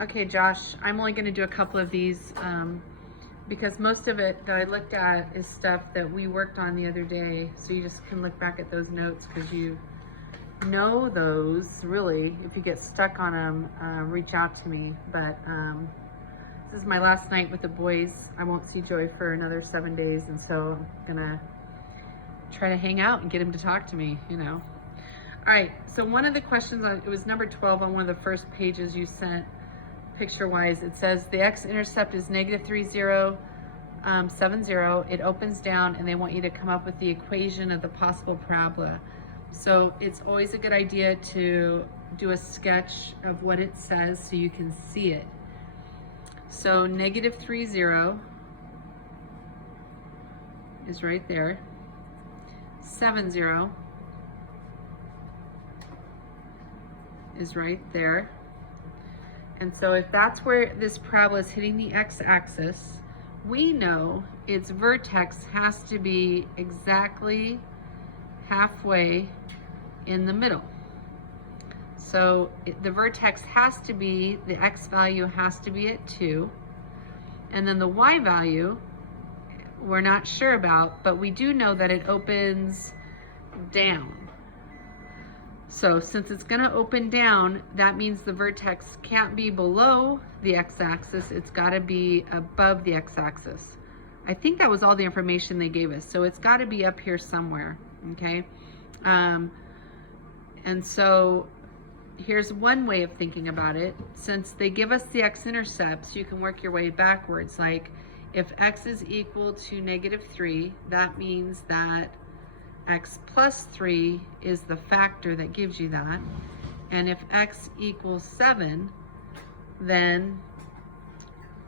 Okay, Josh, I'm only going to do a couple of these because most of it that I looked at is stuff that we worked on the other day. So you just can look back at those notes because you know those, really. If you get stuck on them, reach out to me. But this is my last night with the boys. I won't see Joey for another 7 days, and so I'm going to try to hang out and get him to talk to me, you know. All right, so one of the questions, it was number 12 on one of the first pages you sent, picture-wise. It says the x-intercept is -3, 7, 0. It opens down, and they want you to come up with the equation of the possible parabola. So it's always a good idea to do a sketch of what it says so you can see it. So -3, 0 is right there. 7, 0 is right there. And so if that's where this parabola is hitting the x-axis, we know its vertex has to be exactly halfway in the middle. So the vertex has to be, the x value has to be at 2. And then the y value, we're not sure about, but we do know that it opens down. So since it's going to open down, that means the vertex can't be below the x-axis. It's got to be above the x-axis. I think that was all the information they gave us. So it's got to be up here somewhere, okay? And so here's one way of thinking about it. Since they give us the x-intercepts, you can work your way backwards. Like if x is equal to -3, that means that x plus 3 is the factor that gives you that. And if x equals 7, then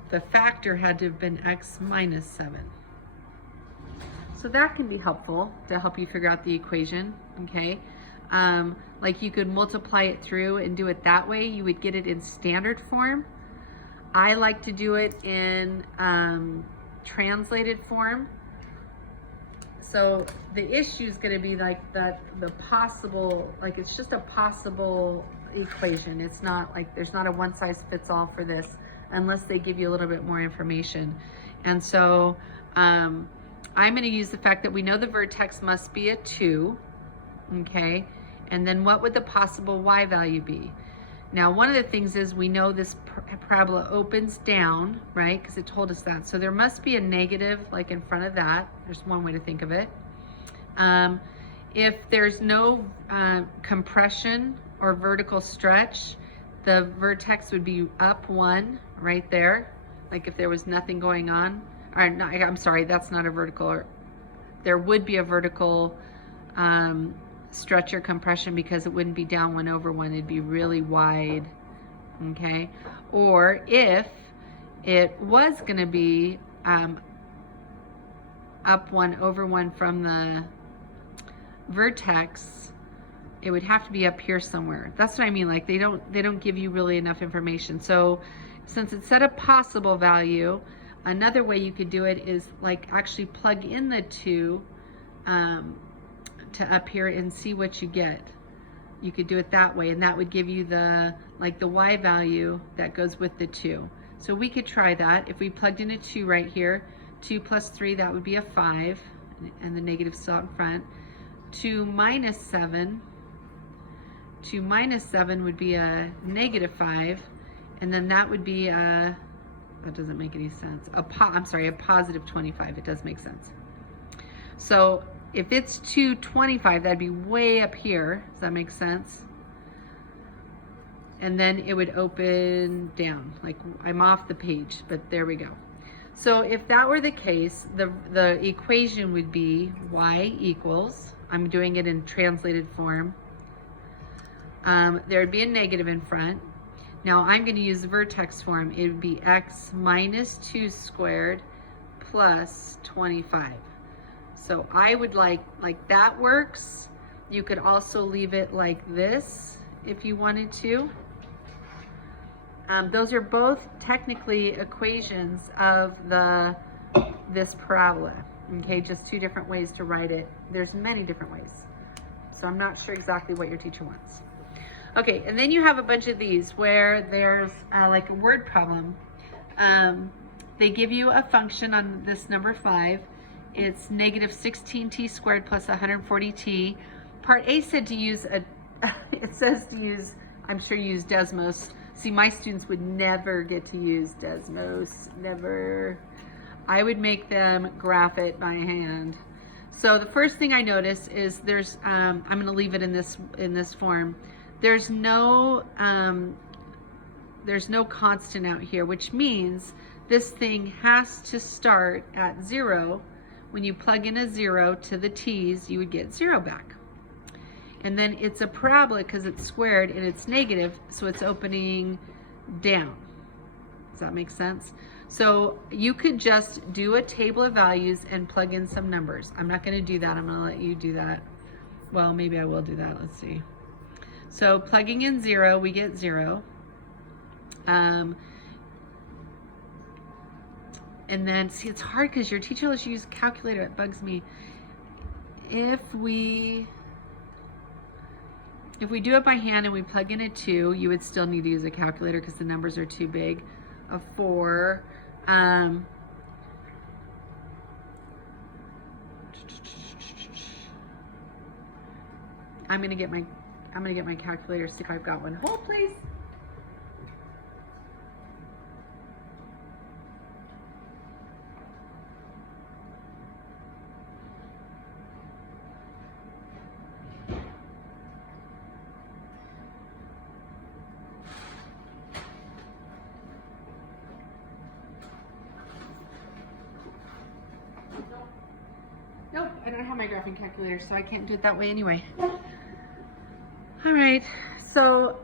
the factor had to have been x minus 7. So that can be helpful to help you figure out the equation, okay? Like you could multiply it through and do it that way. You would get it in standard form. I like to do it in translated form. So the issue is going to be like the possible, like it's just a possible equation. It's not like there's not a one size fits all for this unless they give you a little bit more information. And so I'm going to use the fact that we know the vertex must be a 2, okay? And then what would the possible y value be? Now, one of the things is we know this parabola opens down, right? Because it told us that. So there must be a negative like in front of that. There's one way to think of it. If there's no compression or vertical stretch, the vertex would be up 1 right there. Like if there was nothing going on. Or no, I'm sorry, that's not a vertical. There would be a vertical stretch or compression because it wouldn't be down 1 over 1, it'd be really wide, okay? Or if it was going to be up 1 over 1 from the vertex, it would have to be up here somewhere. That's what I mean, like they don't give you really enough information. So since it said a possible value, another way you could do it is like actually plug in the 2 to up here and see what you get. You could do it that way, and that would give you the y value that goes with the 2. So we could try that. If we plugged in a 2 right here, 2 plus 3, that would be a 5, and the negative still out in front. 2 minus 7 would be a -5, and then that would be a, that doesn't make any sense, I'm sorry, a positive 25. It does make sense. So if it's 225, that'd be way up here. Does that make sense? And then it would open down. Like I'm off the page, but there we go. So if that were the case, the equation would be y equals, I'm doing it in translated form. There would be a negative in front. Now I'm going to use the vertex form. It would be x minus 2 squared plus 25. So I would like that works. You could also leave it like this if you wanted to. Those are both technically equations of this parabola. Okay, just 2 different ways to write it. There's many different ways. So I'm not sure exactly what your teacher wants. Okay, and then you have a bunch of these where there's like a word problem. They give you a function on this number 5. It's negative 16t squared plus 140t. Part A said to use a, it says to use, I'm sure you use Desmos. See, my students would never get to use Desmos, never. I would make them graph it by hand. So the first thing I notice is there's, I'm gonna leave it in this form. There's no constant out here, which means this thing has to start at 0. When you plug in a 0 to the t's, you would get 0 back. And then it's a parabola because it's squared and it's negative, so it's opening down. Does that make sense? So you could just do a table of values and plug in some numbers. I'm not going to do that. I'm going to let you do that. Well, maybe I will do that. Let's see. So plugging in 0, we get 0. And then, see, it's hard because your teacher lets you use a calculator. It bugs me. If we do it by hand and we plug in a 2, you would still need to use a calculator because the numbers are too big. A 4. I'm gonna get my calculator, see if I've got one. Hold, please. Nope, I don't have my graphing calculator, so I can't do it that way anyway. All right, so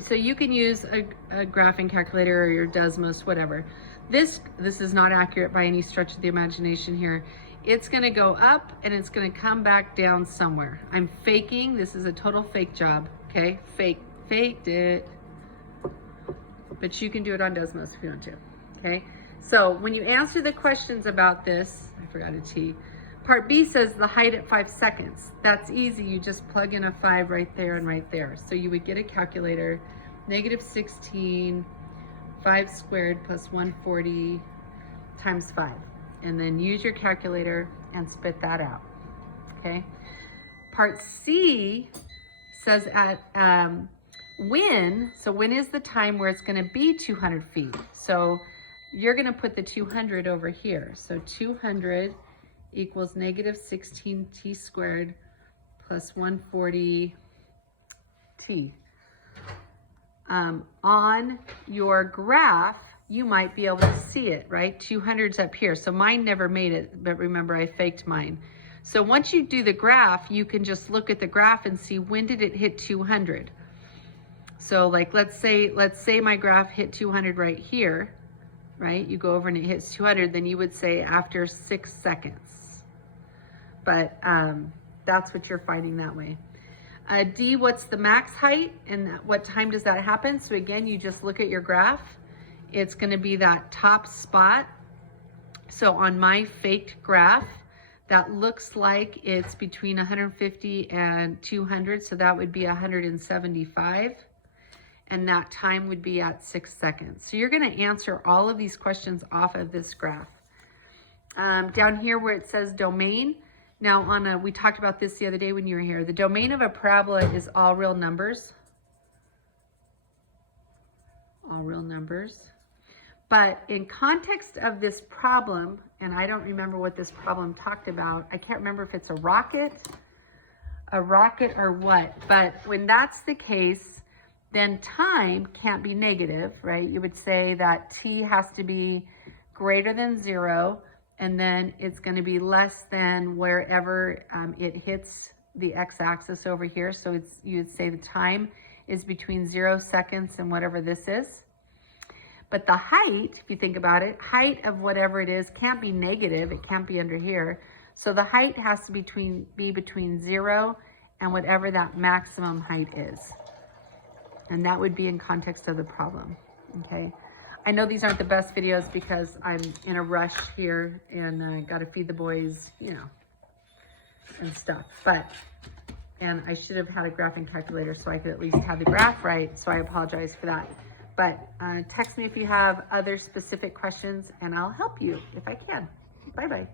so you can use a graphing calculator or your Desmos, whatever. This is not accurate by any stretch of the imagination here. It's gonna go up and it's gonna come back down somewhere. I'm faking, this is a total fake job, okay? Faked it. But you can do it on Desmos if you want to, okay? So when you answer the questions about this, I forgot a T. Part B says the height at 5 seconds. That's easy. You just plug in a 5 right there and right there. So you would get a calculator, negative 16, 5 squared plus 140 times 5. And then use your calculator and spit that out, okay? Part C says at when, so when is the time where it's gonna be 200 feet? So you're gonna put the 200 over here. So 200 equals negative 16t squared plus 140t. On your graph, you might be able to see it, right? 200's up here. So mine never made it, but remember I faked mine. So once you do the graph, you can just look at the graph and see when did it hit 200. So like, let's say my graph hit 200 right here, right? You go over and it hits 200, then you would say after 6 seconds. But that's what you're finding that way. D, what's the max height and what time does that happen? So again, you just look at your graph. It's gonna be that top spot. So on my faked graph, that looks like it's between 150 and 200. So that would be 175. And that time would be at 6 seconds. So you're gonna answer all of these questions off of this graph. Down here where it says domain, now we talked about this the other day when you were here. The domain of a parabola is all real numbers. All real numbers. But in context of this problem, and I don't remember what this problem talked about, I can't remember if it's a rocket or what, but when that's the case, then time can't be negative, right? You would say that t has to be greater than 0, and then it's going to be less than wherever it hits the x-axis over here. So you would say the time is between 0 seconds and whatever this is. But the height, if you think about it, height of whatever it is can't be negative. It can't be under here. So the height has to be between 0 and whatever that maximum height is. And that would be in context of the problem, okay? I know these aren't the best videos because I'm in a rush here and I got to feed the boys, you know, and stuff. But And I should have had a graphing calculator so I could at least have the graph right. So I apologize for that. But text me if you have other specific questions and I'll help you if I can. Bye-bye.